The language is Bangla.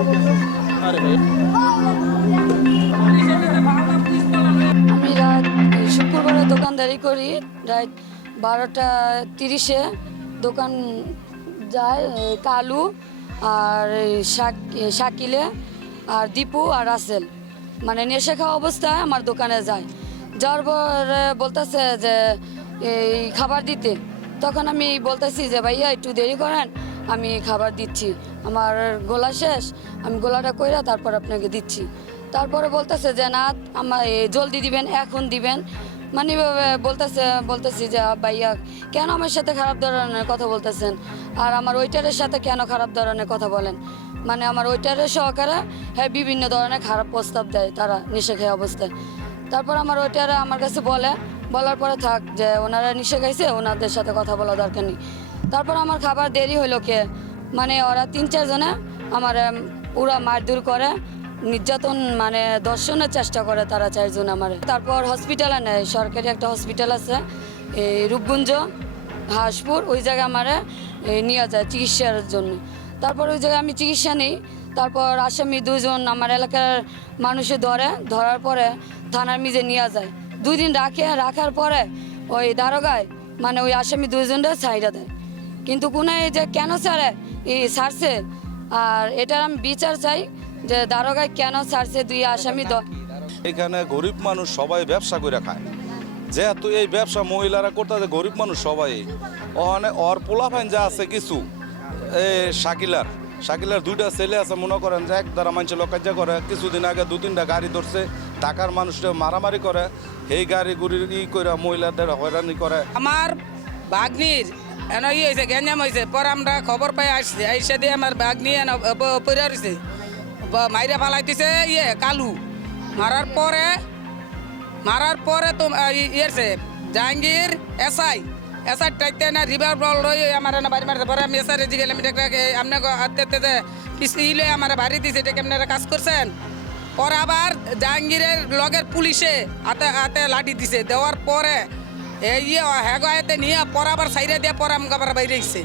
আমি রাত শুক্রবারে দোকানদারি করি। রাত 12টা 30-এ দোকান যায় কালু আর শাকিলে আর দীপু আর রাসেল, মানে নেশা খাওয়া অবস্থায় আমার দোকানে যায়। যাওয়ার পরে বলতেছে যে এই খাবার দিতে। তখন আমি বলতেছি যে ভাইয়া একটু দেরি করেন, আমি খাবার দিচ্ছি, আমার গোলা শেষ, আমি গোলাটা কইরা তারপর আপনাকে দিচ্ছি। তারপরে বলতেছে যে না আমার জলদি দিবেন, এখন দিবেন, মানে বলতেছি যে ভাইয়া কেন আমার সাথে খারাপ ধরনের কথা বলতেছেন, আর আমার ওয়েটারের সাথে কেন খারাপ ধরনের কথা বলেন। মানে আমার ওয়েটারের সহকারে হ্যাঁ বিভিন্ন ধরনের খারাপ প্রস্তাব দেয় তারা নেশা খেয়ে অবস্থায়। তারপর আমার ওয়েটারে আমার কাছে বলার পরে থাক যে ওনারা নেশা খাইছে, ওনাদের সাথে কথা বলা দরকার নেই। তারপর আমার খাবার দেরি হইলো মানে ওরা 3-4 জনে আমার পুরা মারধর করে, নির্যাতন মানে দর্শনের চেষ্টা করে তারা 4 জন আমার। তারপর হসপিটালে নেয়, সরকারি একটা হসপিটাল আছে এই রূপগঞ্জ হাঁসপুর, ওই জায়গায় আমার নিয়ে যায় চিকিৎসার জন্য। তারপর ওই জায়গায় আমি চিকিৎসা নিই। তারপর আসামি 2 জন আমার এলাকার মানুষে ধরার পরে থানার মিজে নিয়ে যায়। 2 দিন রাখার পরে ওই দারোগায় মানে ওই আসামি 2 জনটা ছাইড়া দেয়। কিন্তু কোনো এই যে কেন ছাড়ছে, আর এটার আমি বিচার চাই যে দারোগায় কেন ছাড়ছে 2 আসামি। এখানে গরিব মানুষ সবাই ব্যবসা করে খায়, যেহেতু এই ব্যবসা মহিলারা করতে, গরিব মানুষ সবাই ওখানে ওর পোলাফাইন যা আছে কিছু শাকিলার 2টা ছেলে আছে, মনে করেন যে এক দ্বারা মানুষের লকাজ্জা করে। কিছুদিন আগে 2-3টা গাড়ি ধরছে, টাকার মানুষটা মারামারি করে, সেই গাড়ি গুড়ির করে মহিলাদের হয়রানি করে। আমার বাগনির এন হয়েছে গ্যাঞ্জাম হয়েছে, পরে আমরা খবর পাই আসছে, আইসা দিয়ে আমার বাগনি পড়ে রয়েছে, মাইরা ফালাইতেছে কালু। মারার পরে তো ইয়েছে জাহাঙ্গীর এসআই টাইতে না রিভার বল রয়ে আমার না বাড়ি মারতে। পরে আমি এসআই রেজি গেলাম, আপনাকে হাতে পিছিয়ে আমার বাড়ি দিয়েছে, এটা কেমন কাজ করছেন। পরে আবার জাহাঙ্গীরের লগের পুলিশে হাতে লাঠি দিছে, দেওয়ার পরে হ্যাগো হাতে নিয়ে পরে আবার সাইডে দিয়ে পরে আমাকে আবার বাইরে এসছে।